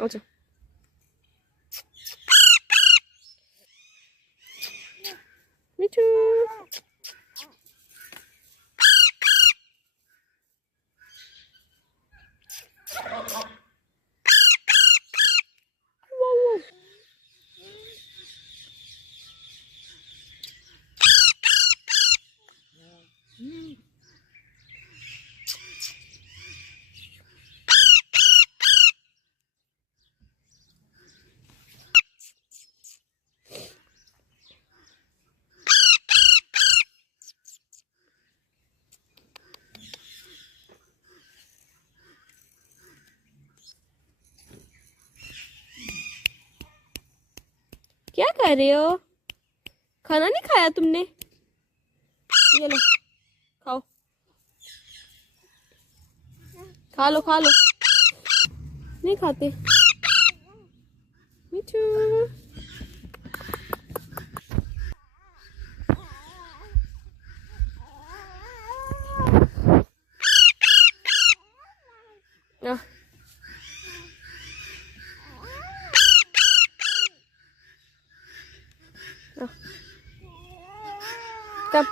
अच्छा मिठू क्या कर रहे हो? खाना नहीं खाया तुमने? ये लो खाओ, खा लो खा लो। नहीं खाते मिठू। आ, आ, कब